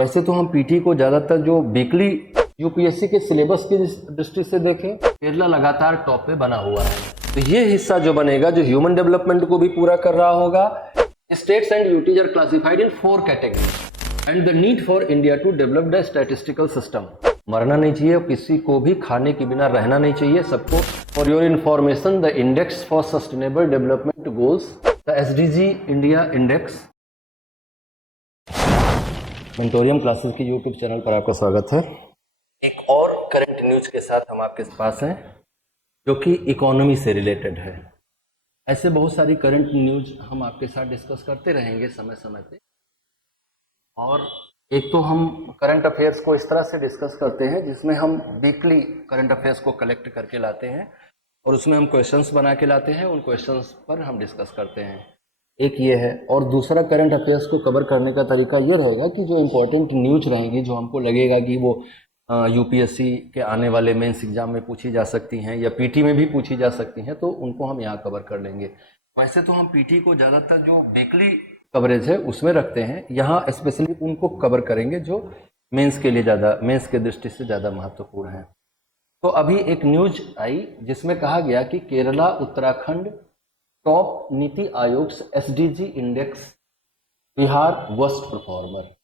वैसे तो हम पीटी को ज़्यादातर जो वीकली यूपीएससी के सिलेबस की दृष्टि से देखें, केरला लगातार टॉप पे बना हुआ है। तो ये हिस्सा जो बनेगा, जो ह्यूमन डेवलपमेंट को भी पूरा कर रहा होगा। States and UTs are classified in 4 category and the need for India to develop the statistical system. मरना नहीं चाहिए, किसी को भी खाने के बिना रहना नहीं चाहिए सबको। For your information, the index for sustainable development goals, the SDG India index. Mentorium classes के यूट्यूब चैनल पर आपका स्वागत है। एक और करंट न्यूज के साथ हम आपके पास हैं जो कि इकोनॉमी से रिलेटेड है। ऐसे बहुत सारी करंट न्यूज हम आपके साथ डिस्कस करते रहेंगे समय समय पे। और एक तो हम करंट अफेयर्स को इस तरह से डिस्कस करते हैं जिसमें हम वीकली करंट अफेयर्स को कलेक्ट करके लाते हैं और उसमें हम क्वेश्चंस बना के लाते हैं, उन क्वेश्चंस पर हम डिस्कस करते हैं। एक ये है। और दूसरा करंट अफेयर्स को कवर करने का तरीका ये रहेगा कि जो इम्पोर्टेंट न्यूज रहेंगी, जो हमको लगेगा कि वो यूपीएससी के आने वाले मेंस एग्जाम में पूछी जा सकती हैं या पीटी में भी पूछी जा सकती हैं, तो उनको हम यहाँ कवर कर लेंगे। वैसे तो हम पीटी को ज़्यादातर जो वीकली कवरेज है उसमें रखते हैं, यहाँ स्पेशली उनको कवर करेंगे जो मेंस के लिए ज़्यादा, मेंस के दृष्टि से ज़्यादा महत्वपूर्ण है। तो अभी एक न्यूज आई जिसमें कहा गया कि Kerala Uttarakhand top NITI Aayog SDG index, Bihar worst performer.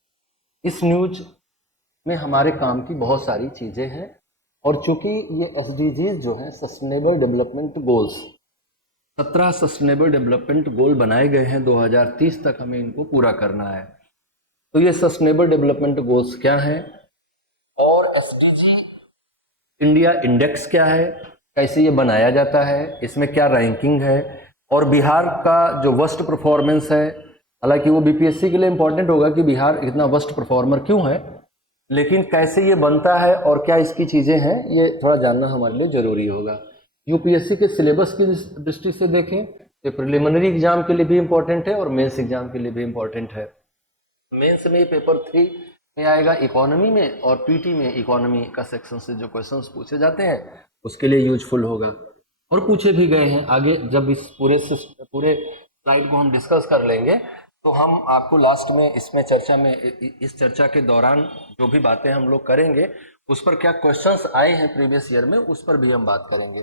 इस न्यूज में हमारे काम की बहुत सारी चीजें हैं और चूंकि ये एसडीजीज जो हैं sustainable development goals, 17 sustainable development गोल बनाए गए हैं 2030 तक, हमें इनको पूरा करना है। तो ये सस्टेनेबल डेवलपमेंट गोल्स क्या हैं और एसडीजी इंडिया इंडेक्स क्या है, कैसे ये बनाया जाता है, इसमें क्या रैंकिंग है, और बिहार का जो वर्स्ट परफॉर्मेंस है, हालांकि वो बीपीएससी के लिए इंपॉर्टेंट होगा कि बिहार इतना वर्स्ट परफॉर्मर क्यों है, लेकिन कैसे ये बनता है और क्या इसकी चीज़ें हैं, ये थोड़ा जानना हमारे लिए ज़रूरी होगा। यूपीएससी के सिलेबस की दृष्टि से देखें तो प्रिलिमिनरी एग्जाम के लिए भी इम्पोर्टेंट है और मेंस एग्जाम के लिए भी इम्पोर्टेंट है। मेंस में पेपर 3 में आएगा इकोनॉमी में, और पीटी में इकोनॉमी का सेक्शन से जो क्वेश्चंस पूछे जाते हैं उसके लिए यूजफुल होगा और पूछे भी गए हैं। आगे जब इस पूरे स्लाइड को हम डिस्कस कर लेंगे तो हम आपको लास्ट में इसमें चर्चा में, इस चर्चा के दौरान जो भी बातें हम लोग करेंगे उस पर क्या क्वेश्चंस आए हैं प्रीवियस ईयर में, उस पर भी हम बात करेंगे।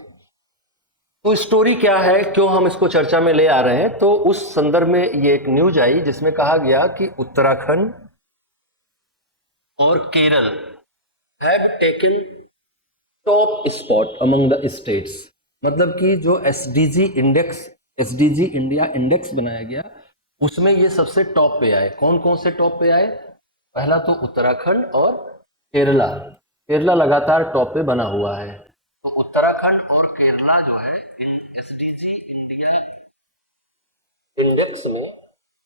तो स्टोरी क्या है, क्यों हम इसको चर्चा में ले आ रहे हैं, तो उस संदर्भ में ये एक न्यूज आई जिसमें कहा गया कि उत्तराखंड और Kerala have taken top spot among the states. मतलब कि जो SDG index, SDG India index बनाया गया उसमें ये सबसे टॉप पे आए। कौन कौन से टॉप पे आए? पहला तो उत्तराखंड और केरला। केरला लगातार टॉप पे बना हुआ है। तो उत्तराखंड और केरला जो है इन एसडीजी इंडिया इंडेक्स में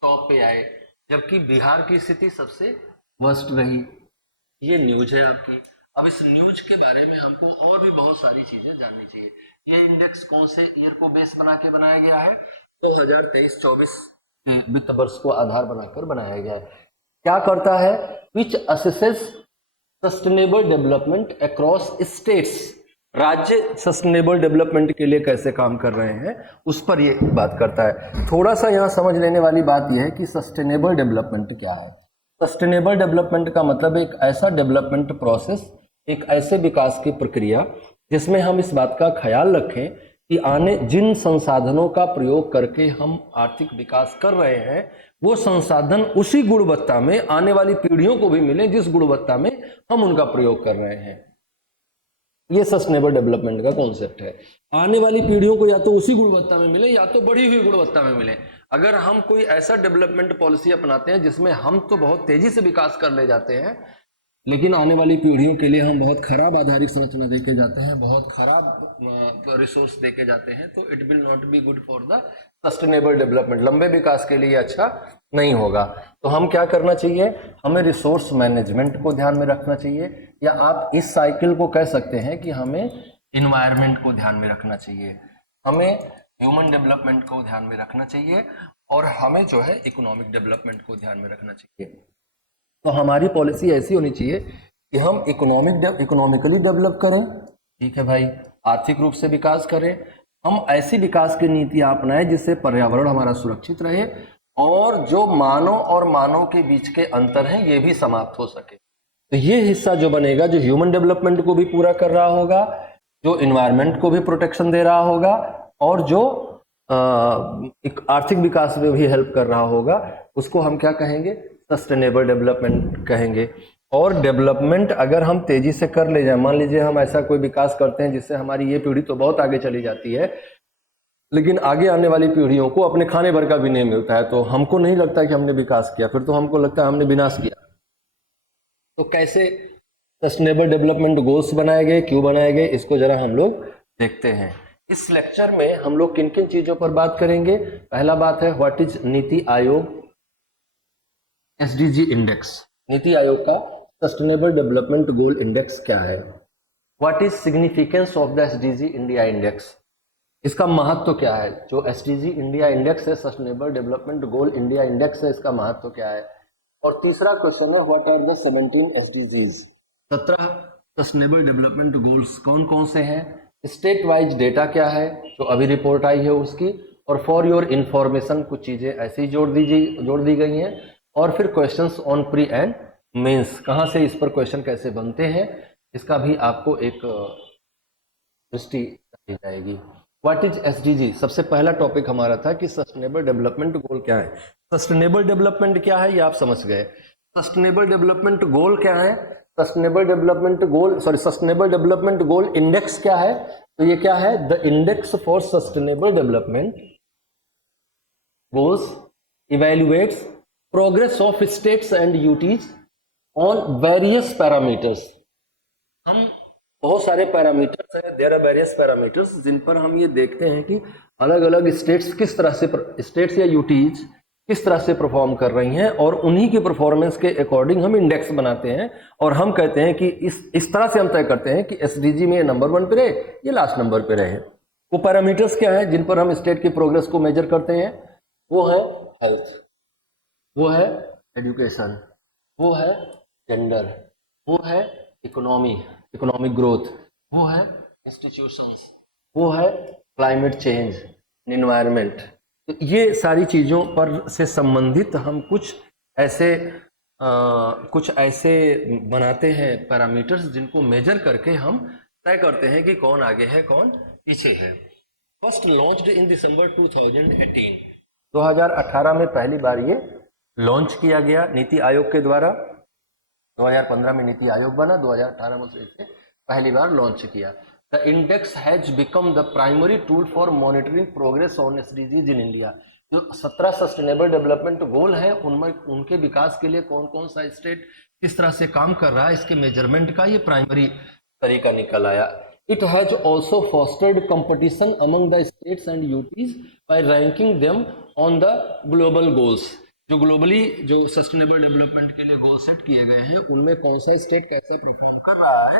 टॉप पे आए, जबकि बिहार की स्थिति सबसे वर्स्ट रही। ये न्यूज है आपकी। अब इस न्यूज के बारे में हमको और भी बहुत सारी चीजें जाननी चाहिए। ये इंडेक्स कौन से ईयर को बेस बना के बनाया गया है? 2023-24 वित्त वर्ष को आधार बनाकर बनाया गया है। क्या करता है? Which assesses sustainable development across states. राज्य सस्टेनेबल डेवलपमेंट के लिए कैसे काम कर रहे हैं उस पर ये बात करता है। थोड़ा सा यहाँ समझ लेने वाली बात यह है कि सस्टेनेबल डेवलपमेंट क्या है। सस्टेनेबल डेवलपमेंट का मतलब एक ऐसा डेवलपमेंट प्रोसेस, एक ऐसे विकास की प्रक्रिया जिसमें हम इस बात का ख्याल रखें कि आने जिन संसाधनों का प्रयोग करके हम आर्थिक विकास कर रहे हैं वो संसाधन उसी गुणवत्ता में आने वाली पीढ़ियों को भी मिले जिस गुणवत्ता में हम उनका प्रयोग कर रहे हैं। ये सस्टेनेबल डेवलपमेंट का कॉन्सेप्ट है। आने वाली पीढ़ियों को या तो उसी गुणवत्ता में मिले या तो बढ़ी हुई गुणवत्ता में मिले। अगर हम कोई ऐसा डेवलपमेंट पॉलिसी अपनाते हैं जिसमें हम तो बहुत तेजी से विकास कर ले जाते हैं लेकिन आने वाली पीढ़ियों के लिए हम बहुत खराब आधारिक संरचना देके जाते हैं, बहुत खराब रिसोर्स देके जाते हैं, तो it will not be good for the sustainable development. लंबे विकास के लिए अच्छा नहीं होगा। तो हम क्या करना चाहिए? हमें रिसोर्स मैनेजमेंट को ध्यान में रखना चाहिए, या आप इस साइकिल को कह सकते हैं कि हमें इन्वायरमेंट को ध्यान में रखना चाहिए, हमें ह्यूमन डेवलपमेंट को ध्यान में रखना चाहिए, और हमें जो है इकोनॉमिक डेवलपमेंट को ध्यान में रखना चाहिए। तो हमारी पॉलिसी ऐसी होनी चाहिए कि हम इकोनॉमिकली डेवलप करें, ठीक है भाई, आर्थिक रूप से विकास करें, हम ऐसी विकास की नीतियां अपनाएं जिससे पर्यावरण हमारा सुरक्षित रहे और जो मानव और मानव के बीच के अंतर हैं ये भी समाप्त हो सके। तो ये हिस्सा जो बनेगा, जो ह्यूमन डेवलपमेंट को भी पूरा कर रहा होगा, जो इन्वायरमेंट को भी प्रोटेक्शन दे रहा होगा, और जो एक आर्थिक विकास में भी हेल्प कर रहा होगा, उसको हम क्या कहेंगे? सस्टेनेबल डेवलपमेंट कहेंगे। और डेवलपमेंट अगर हम तेजी से कर ले जाए, मान लीजिए हम ऐसा कोई विकास करते हैं जिससे हमारी ये पीढ़ी तो बहुत आगे चली जाती है, लेकिन आगे आने वाली पीढ़ियों को अपने खाने भर का भी नहीं मिलता है, तो हमको नहीं लगता कि हमने विकास किया, फिर तो हमको लगता है हमने विनाश किया। तो कैसे सस्टेनेबल डेवलपमेंट गोल्स बनाए गए, क्यों बनाए गए, इसको जरा हम लोग देखते हैं। इस लेक्चर में हम लोग किन किन चीजों पर बात करेंगे? पहला बात है what is NITI Aayog SDG index. NITI Aayog का सस्टेनेबल डेवलपमेंट गोल इंडेक्स क्या है? What is significance of the SDG India index, इसका महत्व क्या है? जो एसडीजी इंडिया इंडेक्स है, sustainable development goal India index है, इसका महत्व क्या है? और तीसरा क्वेश्चन है what are the 17 SDGs, 17 sustainable development goals कौन कौन से हैं? स्टेट वाइज डेटा क्या है जो अभी रिपोर्ट आई है उसकी, और फॉर योर इंफॉर्मेशन कुछ चीजें ऐसी ही जोड़ दी गई हैं। और फिर questions on pre and mains, कहाँ से इस पर क्वेश्चन कैसे बनते हैं, इसका भी आपको एक दृष्टि दी जाएगी। व्हाट इज एसडीजी, सबसे पहला टॉपिक हमारा था कि सस्टेनेबल डेवलपमेंट गोल क्या है। सस्टेनेबल डेवलपमेंट क्या है ये आप समझ गए। सस्टेनेबल डेवलपमेंट गोल क्या है? सस्टेनेबल डेवलपमेंट गोल इंडेक्स क्या है? तो ये क्या है? The index for sustainable development goals evaluates progress of states and UTs on various parameters. हम बहुत सारे पैरामीटर्स हैं, देयर आर वेरियस पैरामीटर्स, जिन पर हम ये देखते हैं कि अलग अलग स्टेट्स किस तरह से, स्टेट्स या यूटीज किस तरह से परफॉर्म कर रही हैं, और उन्हीं की परफॉर्मेंस के अकॉर्डिंग हम इंडेक्स बनाते हैं। और हम कहते हैं कि इस तरह से हम तय करते हैं कि एसडीजी में नंबर 1 पे रहे, ये लास्ट नंबर पे रहे। वो पैरामीटर्स क्या है जिन पर हम स्टेट की प्रोग्रेस को मेजर करते हैं? वो है हेल्थ, वो है एजुकेशन, वो है जेंडर, वो है इकोनॉमिक ग्रोथ, वो है इंस्टीट्यूशंस, वो है क्लाइमेट चेंज, एनवायरनमेंट। तो ये सारी चीज़ों पर से संबंधित हम कुछ ऐसे बनाते हैं पैरामीटर्स जिनको मेजर करके हम तय करते हैं कि कौन आगे है कौन पीछे है। फर्स्ट लॉन्च्ड इन दिसंबर 2018, 2018 में पहली बार ये लॉन्च किया गया नीति आयोग के द्वारा। 2015 में नीति आयोग बना, 2018 में उसे पहली बार लॉन्च किया। The index has become the primary tool for monitoring progress on SDGs in India. जो 17 सस्टेनेबल डेवलपमेंट गोल हैं उनमें उनके विकास के लिए कौन कौन सा स्टेट किस तरह से काम कर रहा है, इसके मेजरमेंट का ये प्राइमरी तरीका निकल आया। It has also fostered competition among the states and UTs by ranking them on the global goals. जो ग्लोबली जो सस्टेनेबल डेवलपमेंट के लिए गोल सेट किए गए हैं उनमें कौन सा स्टेट कैसे परफॉर्म कर रहा है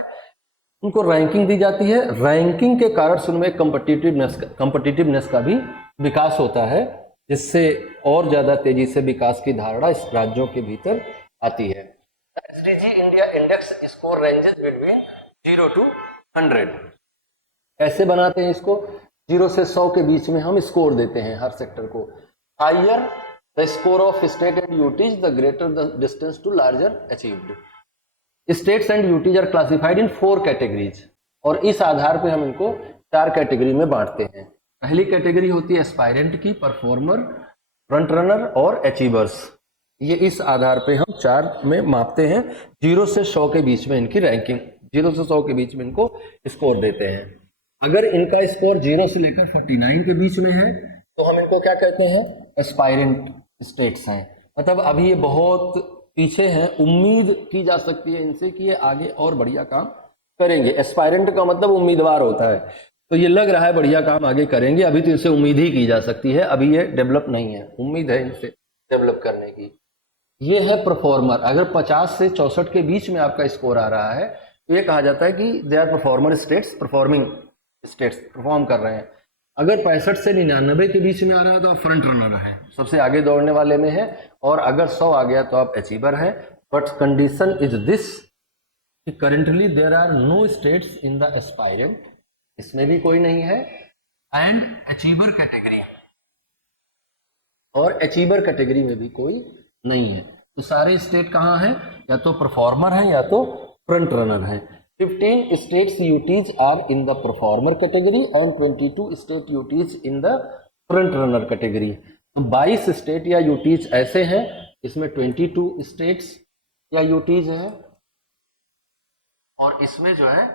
उनको रैंकिंग दी जाती है। रैंकिंग के कारण से उनमें कंपटीटिवनेस का भी विकास होता है, जिससे और ज्यादा तेजी से विकास की धारणा इस राज्यों के भीतर आती है। SDG India index score ranges between 0 to 100। कैसे बनाते हैं इसको? 0 से 100 के बीच में हम स्कोर देते हैं हर सेक्टर को। Higher the score of state and UTs the greater the distance to larger achieved. States and UTs are classified in 4 categories, और इस आधार पे हम इनको 4 कैटेगरी में बांटते हैं। पहली कैटेगरी होती है एस्पायरेंट की, परफॉर्मर, फ्रंट रनर और अचीवर्स। ये इस आधार पे हम 4 में मापते हैं। 0 से 100 के बीच में इनकी रैंकिंग, 0 से 100 के बीच में इनको स्कोर देते हैं। अगर इनका स्कोर 0 से लेकर 49 के बीच में है तो हम इनको क्या कहते हैं? एस्पायरेंट स्टेट्स हैं। मतलब अभी ये बहुत पीछे हैं, उम्मीद की जा सकती है इनसे कि ये आगे और बढ़िया काम करेंगे। एस्पायरेंट का मतलब उम्मीदवार होता है, तो ये लग रहा है बढ़िया काम आगे करेंगे, अभी तो इनसे उम्मीद ही की जा सकती है, अभी ये डेवलप नहीं है, उम्मीद है इनसे डेवलप करने की। ये है परफॉर्मर। अगर 50 से 64 के बीच में आपका स्कोर आ रहा है तो ये कहा जाता है कि they are performer states, performing states perform कर रहे हैं। अगर 65 से 99 के बीच में आ रहा है तो आप फ्रंट रनर है, सबसे आगे दौड़ने वाले में है, और अगर 100 आ गया तो आप अचीवर है। बट कंडीशन इज दिस कि currently there are no states in the aspirant, इसमें भी कोई नहीं है, एंड अचीवर कैटेगरी, और अचीवर कैटेगरी में भी कोई नहीं है। तो सारे स्टेट कहाँ हैं, या तो परफॉर्मर हैं या तो फ्रंट रनर हैं। 15 states UTs are in the performer category and 22 state UTs in the front runner category. तो 22 स्टेट या यूटीज ऐसे हैं, इसमें 22 स्टेट्स या यूटीज हैं, और इसमें जो है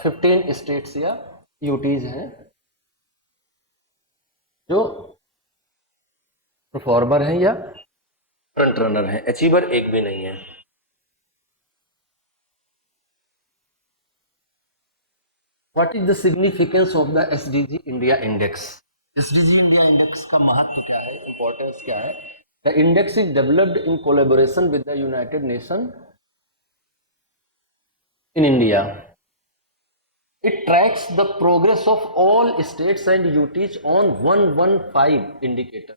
15 स्टेट्स या यूटीज हैं जो परफॉर्मर हैं या फ्रंट रनर हैं, अचीवर एक भी नहीं है। What is the significance of the SDG India index? SDG India index का महत्व क्या है, इंपॉर्टेंस क्या है? The index is developed in collaboration with the United nation in India. It tracks the progress of all states and UTs on 115 indicator.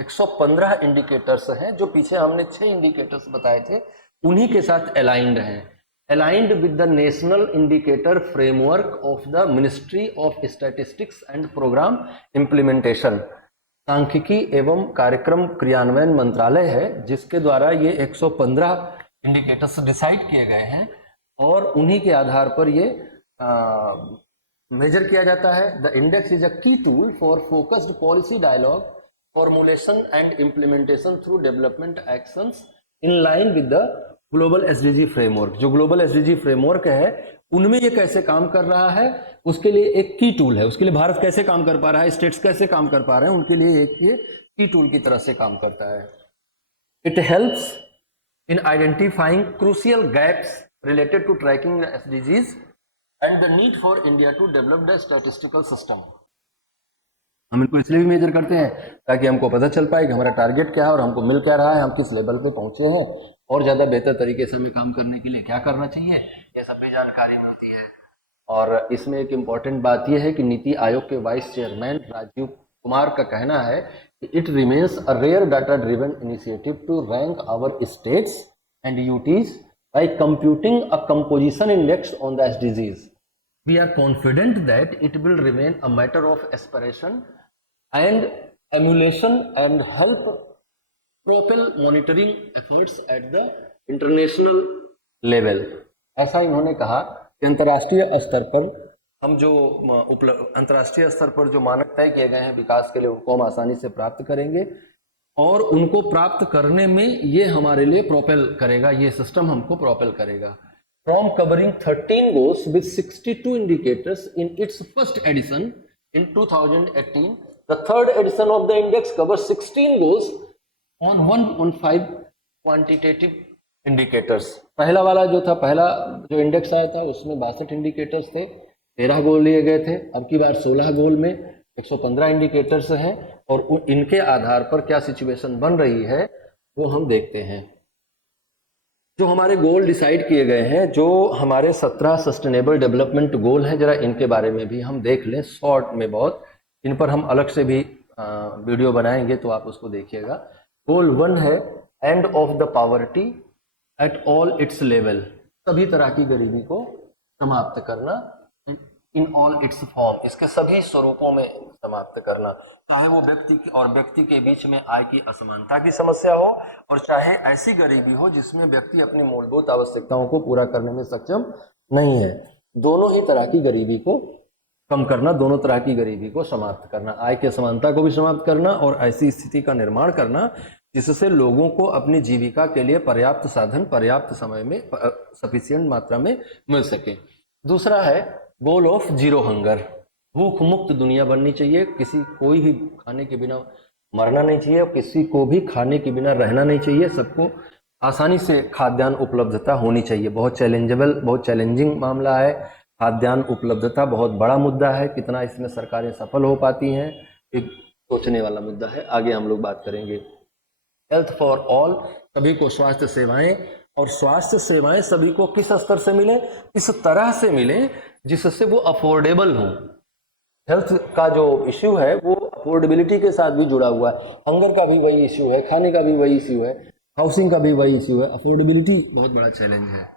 115 indicators हैं, जो पीछे हमने 6 इंडिकेटर्स बताए थे उन्हीं के साथ अलाइंड हैं, aligned with the national indicator framework of the ministry of statistics and programme implementation. सांख्यिकी एवं कार्यक्रम क्रियान्वयन मंत्रालय है जिसके द्वारा ये 115 इंडिकेटर्स डिसाइड किए गए हैं, और उन्हीं के आधार पर ये मेजर किया जाता है। The index is a key tool for focused policy dialogue, formulation and implementation through development actions in line with the global SDG framework. जो ग्लोबल एसडीजी फ्रेमवर्क है उनमें ये कैसे काम कर रहा है, उसके लिए एक की टूल है। उसके लिए भारत कैसे काम कर पा रहा है, स्टेट्स कैसे काम कर पा रहे हैं, उनके लिए एक ये की टूल की तरह से काम करता है। It helps in identifying crucial gaps related to tracking the SDGs and the need for India to develop the statistical system। हम इनको इसलिए भी मेजर करते हैं ताकि हमको पता चल पाए कि हमारा टारगेट क्या है और हमको मिल क्या रहा है, हम किस लेवल पे पहुंचे हैं, और ज़्यादा बेहतर तरीके से हमें काम करने के लिए क्या करना चाहिए, ये सब भी जानकारी मिलती है। और इसमें एक इम्पॉर्टेंट बात यह है कि नीति आयोग के वाइस चेयरमैन राजीव कुमार का कहना है कि it remains a rare data driven initiative to rank our states and UTs by computing a composition index on the SDGs. We are confident that it will remain a matter of aspiration and emulation and help propel monitoring efforts at the international level। ऐसा इन्होंने कहा कि अंतर्राष्ट्रीय स्तर पर हम जो अंतर्राष्ट्रीय स्तर पर जो मानक तय किए गए हैं विकास के लिए, उनको हम आसानी से प्राप्त करेंगे, और उनको प्राप्त करने में ये हमारे लिए प्रोपेल करेगा, ये सिस्टम हमको प्रोपेल करेगा। From covering 13 goals with 62 indicators in its first addition in 2018, the third edition of the index covers 16 goals on 115 quantitative indicators. पहला वाला जो था, पहला जो इंडेक्स आया था उसमें 62 इंडिकेटर्स थे, 13 गोल लिए गए थे। अब की बार 16 गोल में 115 इंडिकेटर्स हैं, और इनके आधार पर क्या सिचुएशन बन रही है वो हम देखते हैं। जो हमारे गोल डिसाइड किए गए हैं, जो हमारे 17 सस्टेनेबल डेवलपमेंट गोल हैं, जरा इनके बारे में भी हम देख लें शॉर्ट में बहुत। इन पर हम अलग से भी वीडियो बनाएंगे तो आप उसको देखिएगा। गोल 1 है end of the poverty at all it's level, सभी तरह की गरीबी को समाप्त करना, इन ऑल इट्स फॉर्म, इसके सभी स्वरूपों में समाप्त करना, चाहे वो व्यक्ति और व्यक्ति के बीच में आय की असमानता की समस्या हो, और चाहे ऐसी गरीबी हो जिसमें व्यक्ति अपनी मूलभूत आवश्यकताओं को पूरा करने में सक्षम नहीं है। दोनों ही तरह की गरीबी को कम करना, दोनों तरह की गरीबी को समाप्त करना, आय की असमानता को भी समाप्त करना, और ऐसी स्थिति का निर्माण करना जिससे लोगों को अपनी जीविका के लिए पर्याप्त साधन पर्याप्त समय में सफिशिएंट मात्रा में मिल सके। दूसरा है गोल ऑफ जीरो हंगर, भूख मुक्त दुनिया बननी चाहिए। किसी कोई भी खाने के बिना मरना नहीं चाहिए, किसी को भी खाने के बिना रहना नहीं चाहिए, सबको आसानी से खाद्यान्न उपलब्धता होनी चाहिए। बहुत चैलेंजिंग मामला है, खाद्यान्न उपलब्धता बहुत बड़ा मुद्दा है, कितना इसमें सरकारें सफल हो पाती हैं एक सोचने वाला मुद्दा है, आगे हम लोग बात करेंगे। हेल्थ फॉर ऑल, सभी को स्वास्थ्य सेवाएं, और स्वास्थ्य सेवाएं सभी को किस स्तर से मिले, इस तरह से मिले जिससे वो अफोर्डेबल हो। हेल्थ का जो इश्यू है वो अफोर्डेबिलिटी के साथ भी जुड़ा हुआ है, हंगर का भी वही इश्यू है, खाने का भी वही इश्यू है, हाउसिंग का भी वही इश्यू है, अफोर्डेबिलिटी बहुत बड़ा चैलेंज है।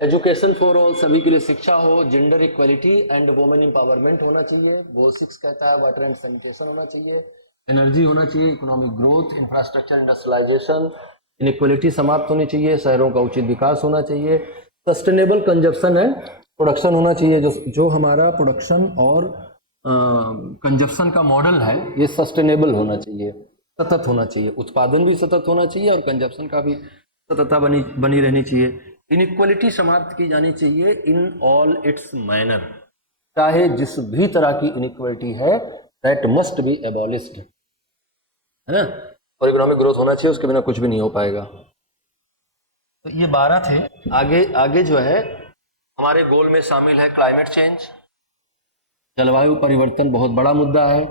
एजुकेशन फॉर ऑल, सभी के लिए शिक्षा हो, gender equality and women empowerment होना चाहिए, गोल 6 कहता है वाटर एंड सैनिटेशन होना चाहिए, एनर्जी होना चाहिए, economic growth, infrastructure, industrialization, inequality समाप्त होनी चाहिए, शहरों का उचित विकास होना चाहिए, सस्टेनेबल कंजप्शन एंड प्रोडक्शन होना चाहिए। जो हमारा प्रोडक्शन और कंजप्शन का मॉडल है ये सस्टेनेबल होना चाहिए, सतत होना चाहिए, उत्पादन भी सतत होना चाहिए और कंजप्शन का भी सततता बनी बनी रहनी चाहिए। इनइक्वलिटी समाप्त की जानी चाहिए इन ऑल इट्स मैनर, चाहे जिस भी तरह की इनइक्वलिटी है दैट मस्ट बी एबॉलिश्ड, है ना। और इकोनॉमिक ग्रोथ होना चाहिए, उसके बिना कुछ भी नहीं हो पाएगा। तो ये 12 थे। आगे आगे जो है हमारे गोल में शामिल है क्लाइमेट चेंज। जलवायु परिवर्तन बहुत बड़ा मुद्दा है।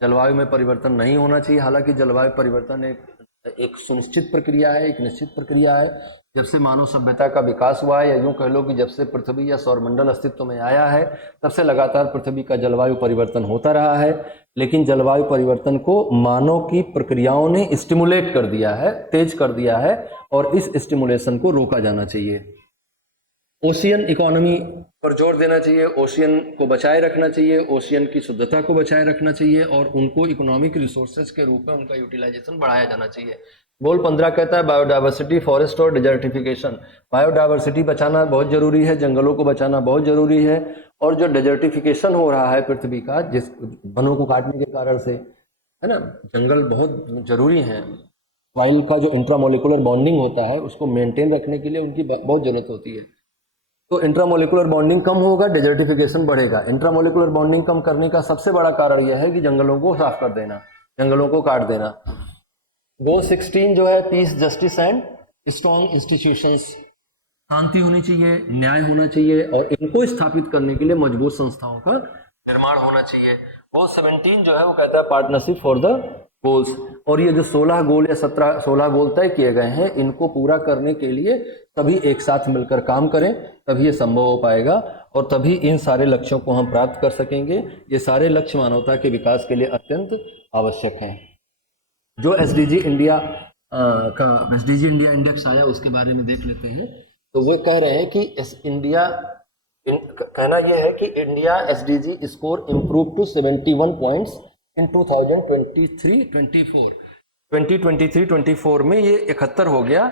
जलवायु में परिवर्तन नहीं होना चाहिए। हालांकि जलवायु परिवर्तन एक सुनिश्चित प्रक्रिया है, एक निश्चित प्रक्रिया है। जब से मानव सभ्यता का विकास हुआ है, या यूं कह लो कि जब से पृथ्वी या सौरमंडल अस्तित्व में आया है, तब से लगातार पृथ्वी का जलवायु परिवर्तन होता रहा है। लेकिन जलवायु परिवर्तन को मानव की प्रक्रियाओं ने स्टिमुलेट कर दिया है, तेज कर दिया है, और इस स्टिमुलेशन को रोका जाना चाहिए। ओशियन इकोनॉमी पर जोर देना चाहिए, ओशियन को बचाए रखना चाहिए, ओशियन की शुद्धता को बचाए रखना चाहिए, और उनको इकोनॉमिक रिसोर्सेज के रूप में उनका यूटिलाइजेशन बढ़ाया जाना चाहिए। गोल 15 कहता है बायोडाइवर्सिटी, फॉरेस्ट और डिजर्टिफिकेशन। बायोडाइवर्सिटी बचाना बहुत जरूरी है, जंगलों को बचाना बहुत जरूरी है, और जो डिजर्टिफिकेशन हो रहा है पृथ्वी का, जिस वनों को काटने के कारण से, है ना, जंगल बहुत जरूरी है। सॉइल का जो इंट्रामोलिकुलर बॉन्डिंग होता है उसको मेंटेन रखने के लिए उनकी बहुत जरूरत होती है। तो इंट्रामोलिकुलर बॉन्डिंग कम होगा, डिजर्टिफिकेशन बढ़ेगा। इंट्रामोलिकुलर बॉन्डिंग कम करने का सबसे बड़ा कारण यह है कि जंगलों को साफ कर देना, जंगलों को काट देना। गोल 16 जो है peace, justice and strong institutions. शांति होनी चाहिए, न्याय होना चाहिए, और इनको स्थापित करने के लिए मजबूत संस्थाओं का निर्माण होना चाहिए। गोल 17 जो है वो कहता है पार्टनरशिप फॉर द गोल्स। और ये जो 16 गोल या 16 गोल तय किए गए हैं, इनको पूरा करने के लिए सभी एक साथ मिलकर काम करें, तभी ये संभव हो पाएगा, और तभी इन सारे लक्ष्यों को हम प्राप्त कर सकेंगे। ये सारे लक्ष्य मानवता के विकास के लिए अत्यंत आवश्यक हैं। जो एसडीजी इंडिया का एसडीजी इंडिया इंडेक्स आया उसके बारे में देख लेते हैं। तो वो कह रहे हैं कि कहना यह है कि India SDG score improve to 71 points in 2023-24। 2023-24 में ये 71 हो गया,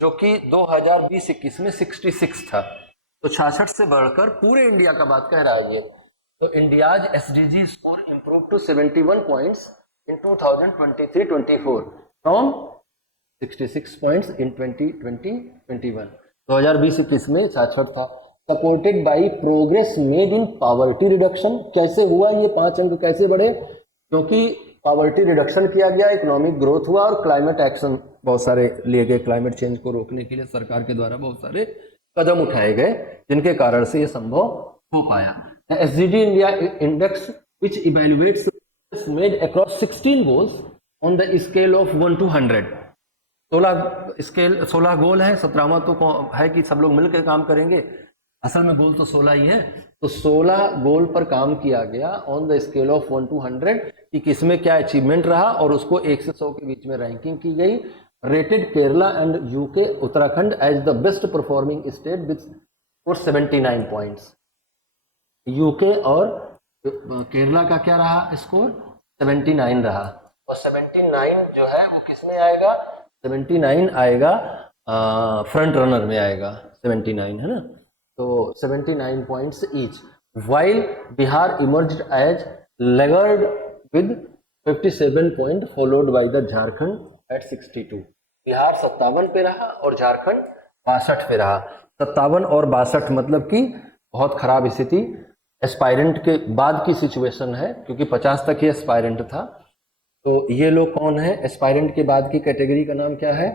जो कि 2020-21 में 66 था। तो 66 से बढ़कर पूरे इंडिया का बात कह रहा है ये। तो India's SDG score improve to 71 points in 2023-24 from 66 points in 2020-21। 2020-21 में 66 था। Supported by progress made in poverty reduction. कैसे हुआ ये 5 अंक कैसे बढ़े? क्योंकि पॉवर्टी रिडक्शन किया गया, इकोनॉमिक ग्रोथ हुआ, और क्लाइमेट एक्शन बहुत सारे लिए गए। क्लाइमेट चेंज को रोकने के लिए सरकार के द्वारा बहुत सारे कदम उठाए गए, जिनके कारण से ये संभव हो पाया। SDG India index which evaluates made across 16 goals on the scale of 1 to 100। 16 गोल है, 17वां तो है कि सब लोग मिलकर काम करेंगे। असल में गोल तो 16 ही है। तो 16 गोल पर काम किया गया on the scale of 1 to 100 कि किसमें क्या अचीवमेंट रहा, और उसको 1 से 100 के बीच में रैंकिंग की गई। Rated Kerala and UK Uttarakhand as the best performing state with 79 points. UK और केरला का क्या रहा स्कोर? 79 रहा। और 79 जो है वो किस में आएगा? 79 आएगा फ्रंट रनर में आएगा, 79 है ना। तो 79 points each, while Bihar emerged as laggard with 57 point, followed by the Jharkhand at 62। Bihar 57 पे रहा और झारखंड 62 पे रहा। 57 और 62 मतलब कि बहुत खराब स्थिति। एस्पायरेंट के बाद की सिचुएशन है, क्योंकि 50 तक ही एस्पायरेंट था। तो ये लोग कौन है? एस्पायरेंट के बाद की कैटेगरी का नाम क्या है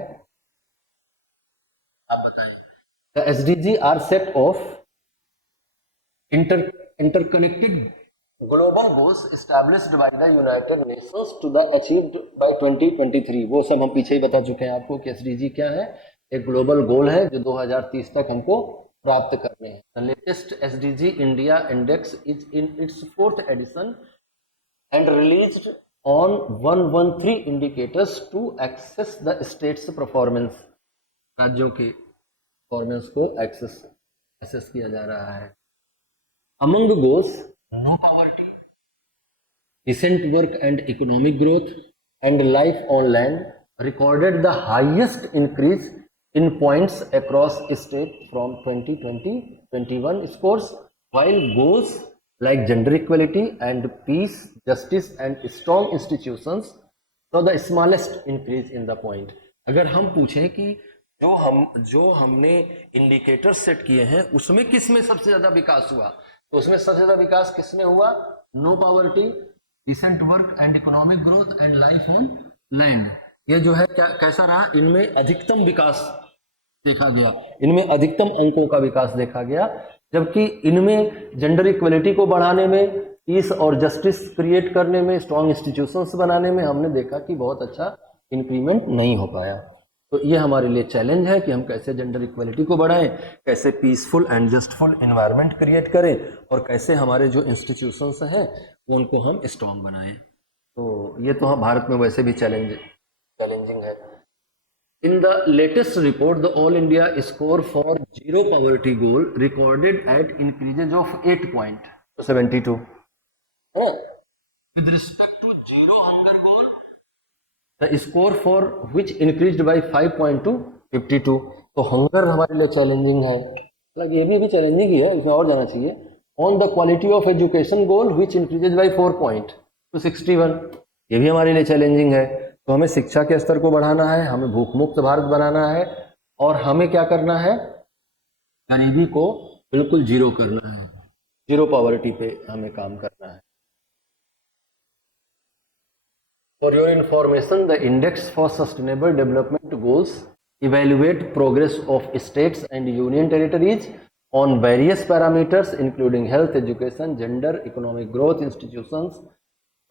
आप बताइए। The SDG are set of interconnected global goals established by the United Nations to the achieved by 2023। वो सब हम पीछे ही बता चुके हैं आपको कि एसडीजी क्या है। एक ग्लोबल गोल है जो 2030 तक हमको प्राप्त करने हैं। The latest SDG India index is in its 4th edition and released on 113 indicators to access the states performance. राज्यों के परफॉर्मेंस को एक्सेस किया जा रहा है। Among goals no poverty, decent work and economic growth, and life on land recorded the highest increase in points across state from 2020-21 scores, while goals like gender equality and peace, justice and strong institutions saw the smallest increase in the point. अगर हम पूछें कि जो हमने indicator set किए हैं उसमें किस में सबसे ज्यादा विकास हुआ, तो उसमें सबसे ज्यादा विकास किस में हुआ? No poverty, decent work and economic growth and life on land. ये जो है क्या कैसा रहा? इनमें अधिकतम विकास देखा गया, इनमें अधिकतम अंकों का विकास देखा गया, जबकि इनमें जेंडर इक्वलिटी को बढ़ाने में, पीस और जस्टिस क्रिएट करने में, स्ट्रॉन्ग इंस्टीट्यूशंस बनाने में हमने देखा कि बहुत अच्छा इंक्रीमेंट नहीं हो पाया। तो ये हमारे लिए चैलेंज है कि हम कैसे जेंडर इक्वलिटी को बढ़ाएं, कैसे पीसफुल एंड जस्टफुल एनवायरनमेंट क्रिएट करें, और कैसे हमारे जो इंस्टीट्यूशंस हैं उनको हम स्ट्रॉन्ग बनाएं। तो ये तो भारत में वैसे भी चैलेंजिंग है। In the latest report, the All India score for zero poverty goal recorded at increases of 8 point to 72. With respect to zero hunger goal, the score for which increased by 5 point to 52. तो hunger हमारे लिए challenging है, मतलब ये भी challenging ही है, इसमें और जाना चाहिए। On the quality of education goal which increases by 4 point two 61, ये भी हमारे लिए चैलेंजिंग है। तो हमें शिक्षा के स्तर को बढ़ाना है, हमें भूख मुक्त भारत बनाना है, और हमें क्या करना है? गरीबी को बिल्कुल जीरो करना है, जीरो पॉवर्टी पे हमें काम करना है। For your information, the Index for Sustainable Development Goals evaluate progress of states and union territories on various parameters including health, education, gender, economic growth, institutions,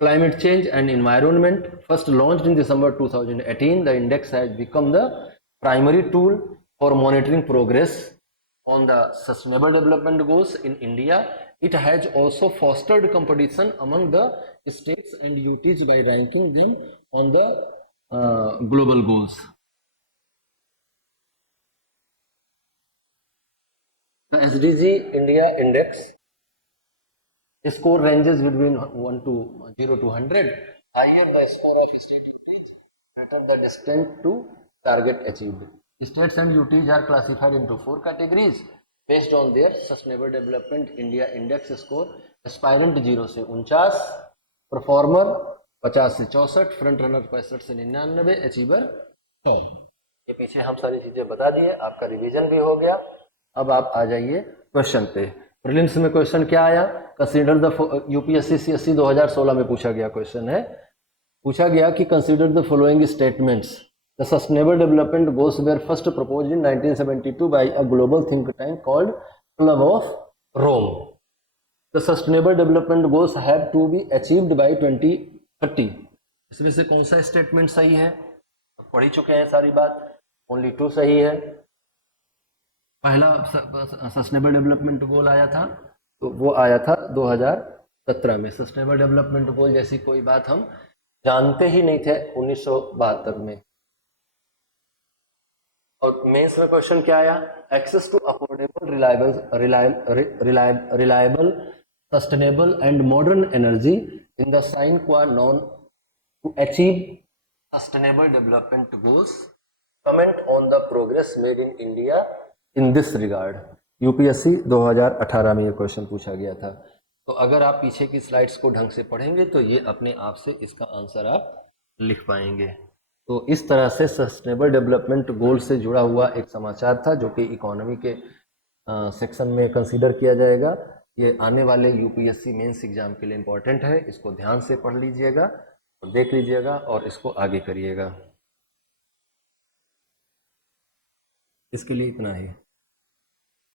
climate change and environment. First launched in December 2018, the index has become the primary tool for monitoring progress on the sustainable development goals in India. It has also fostered competition among the states and UTs by ranking them on the global goals. The SDG India Index score ranges between 0 to 100. Higher the score of state reach, better the distance to target achieved. States and UTs are classified into 4 categories based on their Sustainable Development India Index score. Aspirant 0 से 49, performer 50 से 64, front runner 65 से 99, achiever 100। ये पीछे हम सारी चीजें बता दिए, आपका रिवीजन भी हो गया। अब आप आ जाइए क्वेश्चन पे। प्रीलिम्स में क्वेश्चन क्या आया? कंसीडर द यूपीएससी सीएससी 2016 में पूछा गया क्वेश्चन है, पूछा गया कि consider the following statements. The sustainable development goals were first proposed in 1972 by a global think tank called club of Rome. The sustainable development goals have to be achieved by 2030। इसमें से कौन सा statement सही है? पढ़ ही चुके हैं सारी बात, ओनली 2 सही है। पहला सस्टेनेबल डेवलपमेंट गोल आया था, तो वो आया था 2017 में। सस्टेनेबल डेवलपमेंट गोल जैसी कोई बात हम जानते ही नहीं थे 1972 में। और मेंस में क्वेश्चन क्या आया? Access to affordable, reliable, sustainable and modern energy in the sine qua non to achieve sustainable development goals. Comment on the progress made in India in this regard. UPSC 2018 में ये question पूछा गया था। तो अगर आप पीछे की स्लाइड्स को ढंग से पढ़ेंगे तो ये अपने आप से इसका आंसर आप लिख पाएंगे। तो इस तरह से सस्टेनेबल डेवलपमेंट गोल से जुड़ा हुआ एक समाचार था जो कि इकोनॉमी के सेक्शन में कंसीडर किया जाएगा। ये आने वाले यूपीएससी मेंस एग्जाम के लिए इम्पोर्टेंट है, इसको ध्यान से पढ़ लीजिएगा और देख लीजिएगा और इसको आगे करिएगा। इसके लिए इतना ही।